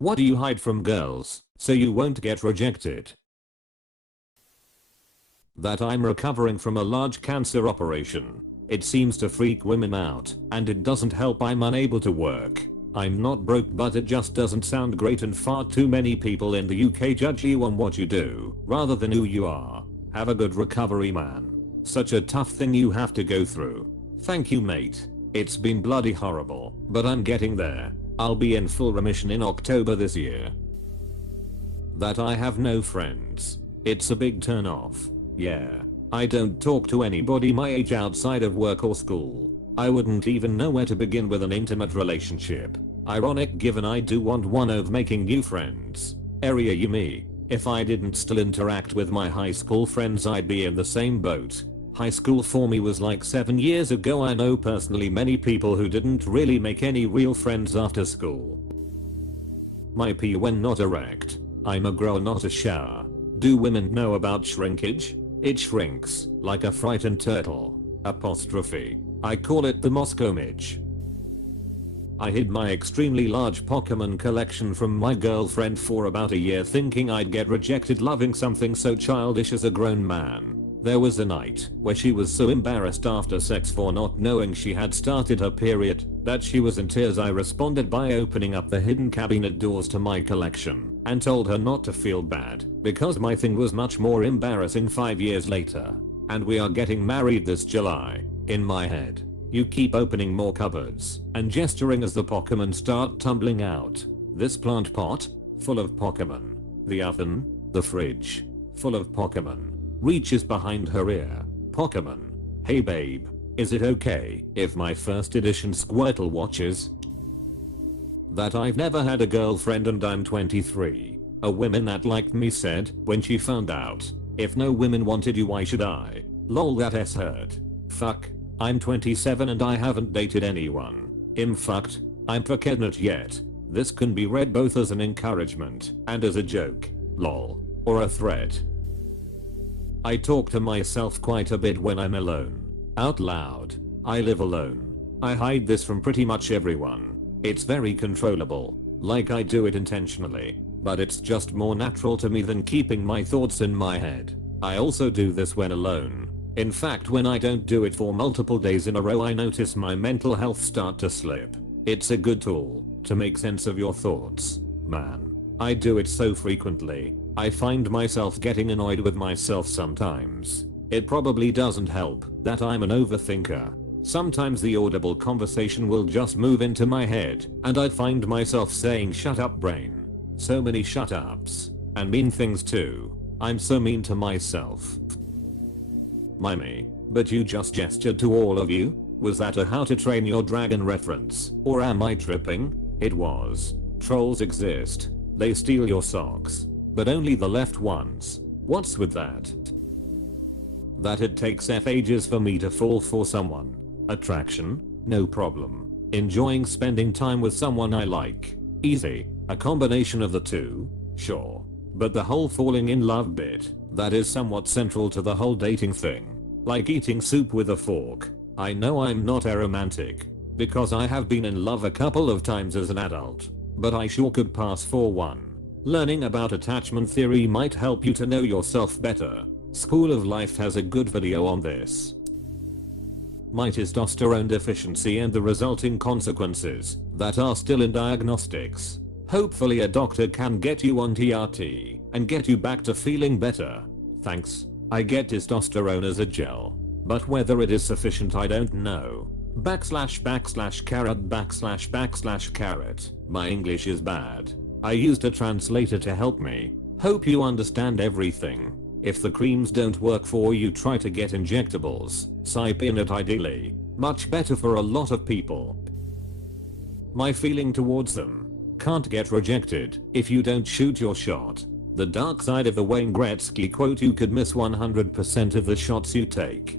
What do you hide from girls so you won't get rejected? That I'm recovering from a large cancer operation. It seems to freak women out, and it doesn't help I'm unable to work. I'm not broke, but it just doesn't sound great, and far too many people in the UK judge you on what you do rather than who you are. Have a good recovery, man. Such a tough thing you have to go through. Thank you, mate. It's been bloody horrible, but I'm getting there. I'll be in full remission in October this year. That I have no friends. It's a big turn off. Yeah. I don't talk to anybody my age outside of work or school. I wouldn't even know where to begin with an intimate relationship. Ironic given I do want one of making new friends. Area you me. If I didn't still interact with my high school friends, I'd be in the same boat. High school for me was like 7 years ago. I know personally many people who didn't really make any real friends after school. My pee when not erect. I'm a grower, not a shower. Do women know about shrinkage? It shrinks like a frightened turtle. Apostrophe. I call it the Moscow Midge. I hid my extremely large Pokemon collection from my girlfriend for about a year, thinking I'd get rejected, loving something so childish as a grown man. There was a night where she was so embarrassed after sex for not knowing she had started her period that she was in tears. I responded by opening up the hidden cabinet doors to my collection and told her not to feel bad because my thing was much more embarrassing 5 years later. And we are getting married this July. In my head, you keep opening more cupboards and gesturing as the Pokemon start tumbling out. This plant pot, full of Pokemon. The oven, the fridge, full of Pokemon. Reaches behind her ear. Pokemon. Hey babe, is it okay if my first edition Squirtle watches? That I've never had a girlfriend and I'm 23. A woman that liked me said when she found out, if no women wanted you, why should I? Lol, that s hurt. Fuck. I'm 27 and I haven't dated anyone. Fucked. I'm pregnant yet. This can be read both as an encouragement and as a joke. Lol. Or a threat. I talk to myself quite a bit when I'm alone. Out loud. I live alone. I hide this from pretty much everyone. It's very controllable. Like I do it intentionally. But it's just more natural to me than keeping my thoughts in my head. I also do this when alone. In fact, when I don't do it for multiple days in a row, I notice my mental health start to slip. It's a good tool to make sense of your thoughts. Man, I do it so frequently. I find myself getting annoyed with myself sometimes. It probably doesn't help that I'm an overthinker. Sometimes the audible conversation will just move into my head and I find myself saying shut up brain. So many shut ups. And mean things too. I'm so mean to myself. Me. But you just gestured to all of you? Was that a How to Train Your Dragon reference? Or am I tripping? It was. Trolls exist. They steal your socks. But only the left ones. What's with that? That it takes ages for me to fall for someone. Attraction? No problem. Enjoying spending time with someone I like? Easy. A combination of the two? Sure. But the whole falling in love bit, that is somewhat central to the whole dating thing. Like eating soup with a fork. I know I'm not aromantic, because I have been in love a couple of times as an adult, but I sure could pass for one. Learning about attachment theory might help you to know yourself better. School of Life has a good video on this. My testosterone deficiency and the resulting consequences that are still in diagnostics. Hopefully a doctor can get you on TRT and get you back to feeling better. Thanks. I get testosterone as a gel, but whether it is sufficient I don't know. //carrot // My English is bad. I used a translator to help me. Hope you understand everything. If the creams don't work for you, try to get injectables. Cypionate ideally. Much better for a lot of people. My feeling towards them. Can't get rejected if you don't shoot your shot. The dark side of the Wayne Gretzky quote, you could miss 100% of the shots you take.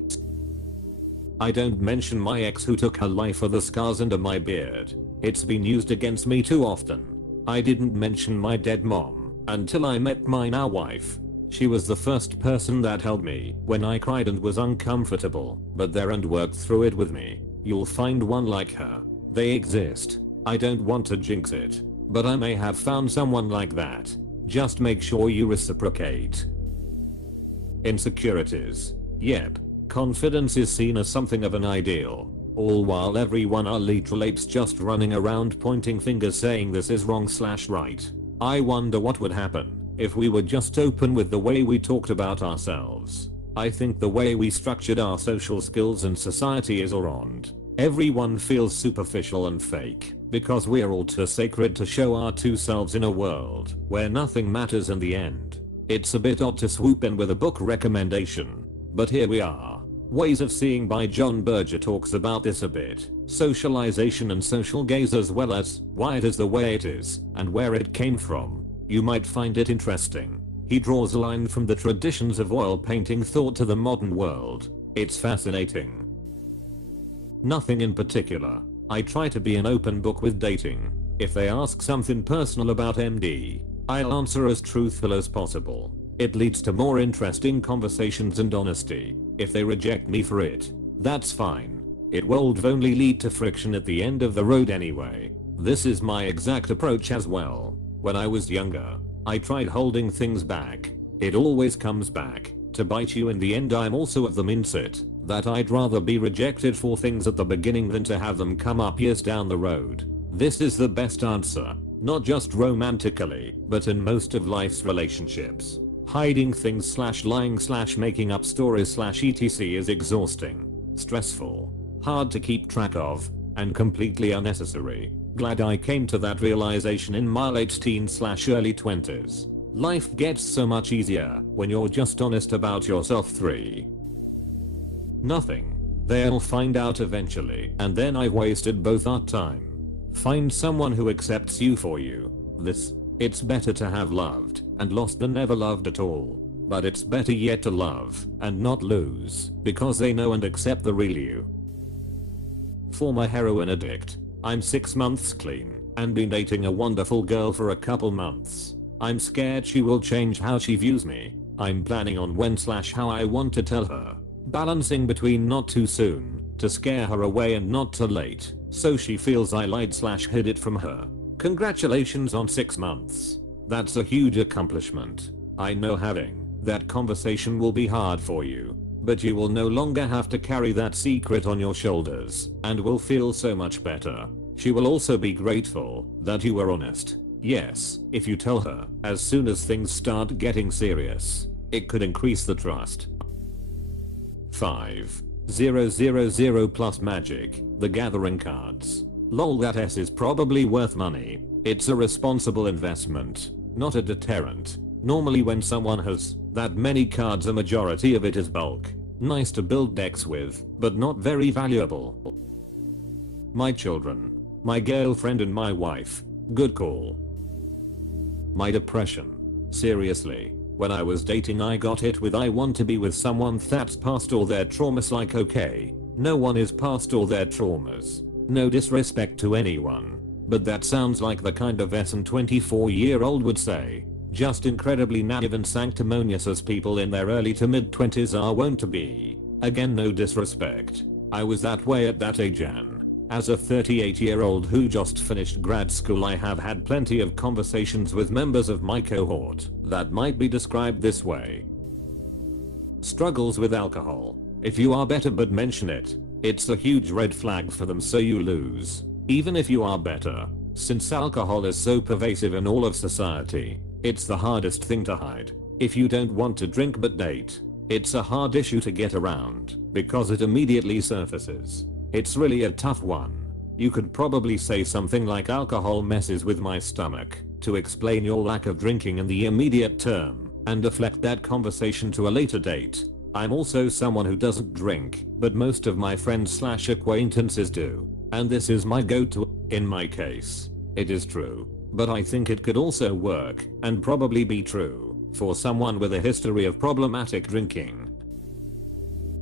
I don't mention my ex who took her life for the scars under my beard. It's been used against me too often. I didn't mention my dead mom until I met my now wife. She was the first person that held me when I cried and was uncomfortable, but there and worked through it with me. You'll find one like her. They exist. I don't want to jinx it, but I may have found someone like that. Just make sure you reciprocate. Insecurities. Yep. Confidence is seen as something of an ideal, all while everyone are literal apes just running around pointing fingers saying this is wrong / right. I wonder what would happen if we were just open with the way we talked about ourselves. I think the way we structured our social skills and society is wrong. Everyone feels superficial and fake because we're all too sacred to show our true selves in a world where nothing matters in the end. It's a bit odd to swoop in with a book recommendation, but here we are. Ways of Seeing by John Berger talks about this a bit. Socialization and social gaze, as well as why it is the way it is and where it came from. You might find it interesting. He draws a line from the traditions of oil painting thought to the modern world. It's fascinating. Nothing in particular. I try to be an open book with dating. If they ask something personal about MD, I'll answer as truthful as possible. It leads to more interesting conversations and honesty. If they reject me for it, that's fine. It will only lead to friction at the end of the road anyway. This is my exact approach as well. When I was younger, I tried holding things back. It always comes back to bite you in the end. I'm also of the mindset that I'd rather be rejected for things at the beginning than to have them come up years down the road. This is the best answer, not just romantically, but in most of life's relationships. Hiding things / lying / making up stories / etc is exhausting, stressful, hard to keep track of, and completely unnecessary. Glad I came to that realization in my late teens / early 20s. Life gets so much easier when you're just honest about yourself. 3. Nothing. They'll find out eventually, and then I've wasted both our time. Find someone who accepts you for you. It's better to have loved and lost than never loved at all. But it's better yet to love and not lose, because they know and accept the real you. Former heroin addict. I'm 6 months clean and been dating a wonderful girl for a couple months. I'm scared she will change how she views me. I'm planning on when / how I want to tell her. Balancing between not too soon to scare her away and not too late so she feels I lied / hid it from her. Congratulations on 6 months. That's a huge accomplishment. I know having that conversation will be hard for you, but you will no longer have to carry that secret on your shoulders and will feel so much better. She will also be grateful that you were honest. Yes, if you tell her as soon as things start getting serious, it could increase the trust. 5. 000 plus magic, the gathering cards. Lol, that S is probably worth money. It's a responsible investment, not a deterrent. Normally when someone has that many cards, a majority of it is bulk. Nice to build decks with, but not very valuable. My children. My girlfriend and my wife. Good call. My depression. Seriously. When I was dating I got hit with I want to be with someone that's past all their traumas. Like, okay, no one is past all their traumas. No disrespect to anyone, but that sounds like the kind of S an 24-year-old would say. Just incredibly naive and sanctimonious as people in their early to mid 20s are wont to be. Again, no disrespect. I was that way at that age, and as a 38-year-old who just finished grad school, I have had plenty of conversations with members of my cohort that might be described this way. Struggles with alcohol. If you are better but mention it, it's a huge red flag for them, so you lose. Even if you are better, since alcohol is so pervasive in all of society, it's the hardest thing to hide. If you don't want to drink but date, it's a hard issue to get around because it immediately surfaces. It's really a tough one. You could probably say something like alcohol messes with my stomach to explain your lack of drinking in the immediate term and deflect that conversation to a later date. I'm also someone who doesn't drink, but most of my friends / acquaintances do, and this is my go-to. In my case, it is true, but I think it could also work and probably be true for someone with a history of problematic drinking.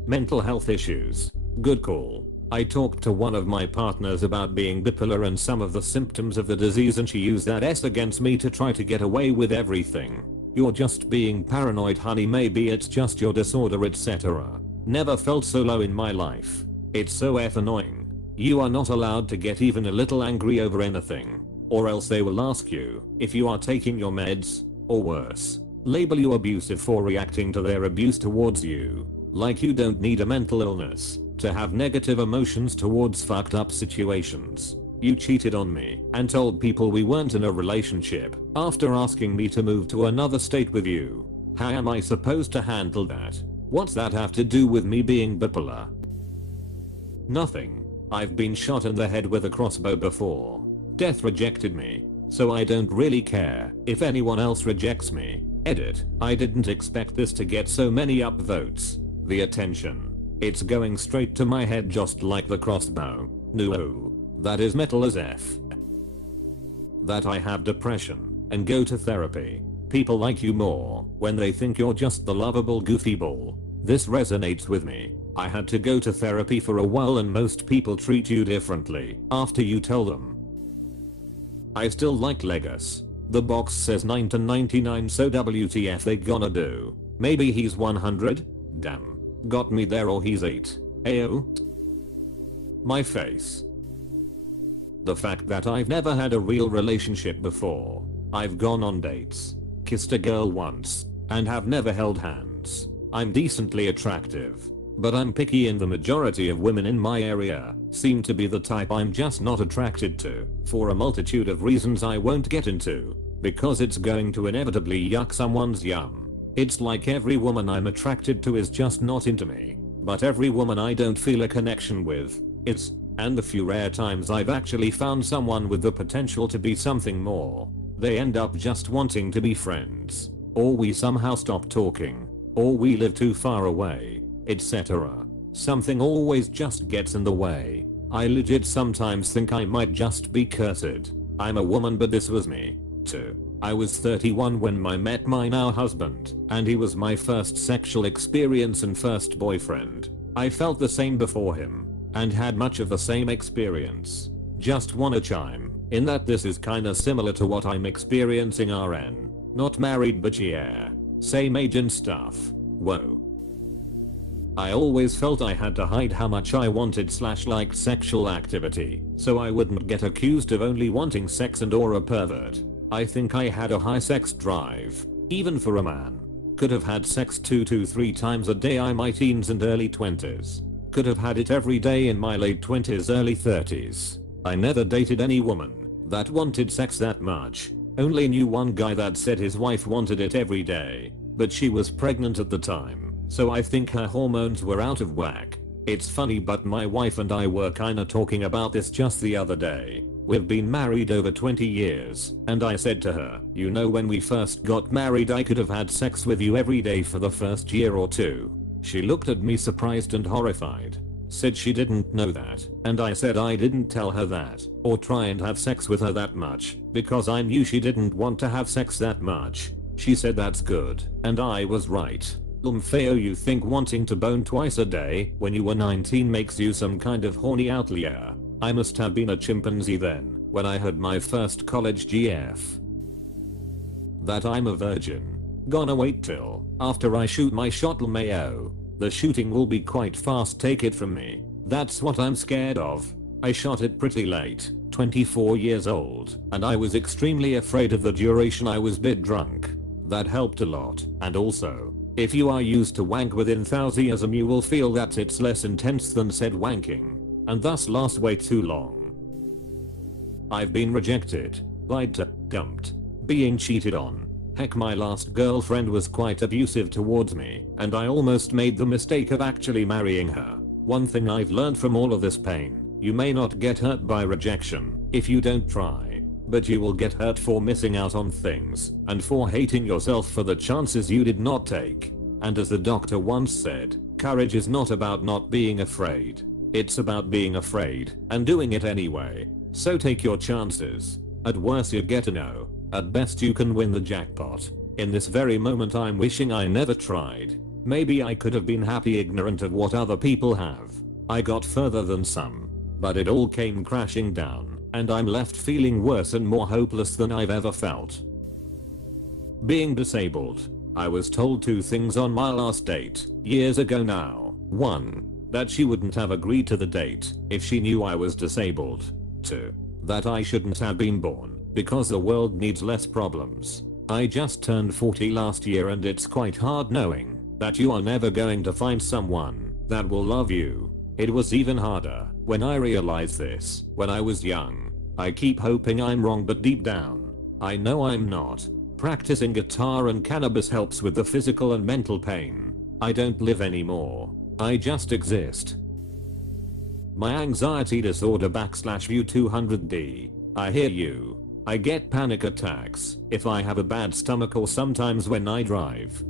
Mental health issues. Good call. I talked to one of my partners about being bipolar and some of the symptoms of the disease, and she used that S against me to try to get away with everything. You're just being paranoid, honey, maybe it's just your disorder, etc. Never felt so low in my life. It's so annoying. You are not allowed to get even a little angry over anything. or else they will ask you if you are taking your meds, or worse, label you abusive for reacting to their abuse towards you. Like you don't need a mental illness to have negative emotions towards fucked up situations. You cheated on me and told people we weren't in a relationship after asking me to move to another state with you. How am I supposed to handle that? What's that have to do with me being bipolar? Nothing. I've been shot in the head with a crossbow before. Death rejected me, so I don't really care if anyone else rejects me. Edit. I didn't expect this to get so many upvotes. The attention. It's going straight to my head just like the crossbow. No. That is metal as F. That I have depression and go to therapy. People like you more when they think you're just the lovable goofy ball. This resonates with me. I had to go to therapy for a while and most people treat you differently after you tell them. I still like Legos. The box says 9 to 99, so WTF they gonna do? Maybe he's 100? Damn. Got me there, or he's 8. Ayo. My face. The fact that I've never had a real relationship before. I've gone on dates, kissed a girl once, and have never held hands. I'm decently attractive, but I'm picky, and the majority of women in my area seem to be the type I'm just not attracted to, for a multitude of reasons I won't get into, because it's going to inevitably yuck someone's yum. It's like every woman I'm attracted to is just not into me, but every woman I don't feel a connection with is, and the few rare times I've actually found someone with the potential to be something more, they end up just wanting to be friends, or we somehow stop talking, or we live too far away, etc. Something always just gets in the way. I legit sometimes think I might just be cursed. I'm a woman, but this was me, too. I was 31 when I met my now husband, and he was my first sexual experience and first boyfriend. I felt the same before him, and had much of the same experience. Just wanna chime in that this is kinda similar to what I'm experiencing RN. Not married, but yeah. Same age and stuff. Whoa. I always felt I had to hide how much I wanted / liked sexual activity, so I wouldn't get accused of only wanting sex and or a pervert. I think I had a high sex drive, even for a man. Could have had sex 2 to 3 times a day in my teens and early 20s. Could have had it every day in my late 20s, early 30s. I never dated any woman that wanted sex that much. Only knew one guy that said his wife wanted it every day, but she was pregnant at the time, so I think her hormones were out of whack. It's funny, but my wife and I were kinda talking about this just the other day. We've been married over 20 years, and I said to her, you know, when we first got married I could have had sex with you every day for the first year or two. She looked at me surprised and horrified. Said she didn't know that, and I said I didn't tell her that, or try and have sex with her that much, because I knew she didn't want to have sex that much. She said that's good, and I was right. Feo, you think wanting to bone twice a day when you were 19 makes you some kind of horny outlier? I must have been a chimpanzee then, when I had my first college GF. That I'm a virgin. Gonna wait till after I shoot my shot, Mayo. The shooting will be quite fast, take it from me. That's what I'm scared of. I shot it pretty late, 24 years old, and I was extremely afraid of the duration. I was bit drunk. That helped a lot, and also, if you are used to wank with enthusiasm you will feel that it's less intense than said wanking, and thus last way too long. I've been rejected, lied to, dumped, being cheated on. Heck, my last girlfriend was quite abusive towards me, and I almost made the mistake of actually marrying her. One thing I've learned from all of this pain, you may not get hurt by rejection if you don't try, but you will get hurt for missing out on things, and for hating yourself for the chances you did not take. And as the doctor once said, courage is not about not being afraid. It's about being afraid and doing it anyway. So take your chances. At worst you get a no. At best you can win the jackpot. In this very moment I'm wishing I never tried. Maybe I could have been happy ignorant of what other people have. I got further than some, but it all came crashing down, and I'm left feeling worse and more hopeless than I've ever felt. Being disabled. I was told 2 things on my last date, years ago now. 1. That she wouldn't have agreed to the date if she knew I was disabled. 2. That I shouldn't have been born. because the world needs less problems. I just turned 40 last year and it's quite hard knowing that you are never going to find someone that will love you. It was even harder when I realized this when I was young. I keep hoping I'm wrong, but deep down, I know I'm not. Practicing guitar and cannabis helps with the physical and mental pain. I don't live anymore. I just exist. My anxiety disorder /view 200D. I hear you. I get panic attacks if I have a bad stomach or sometimes when I drive.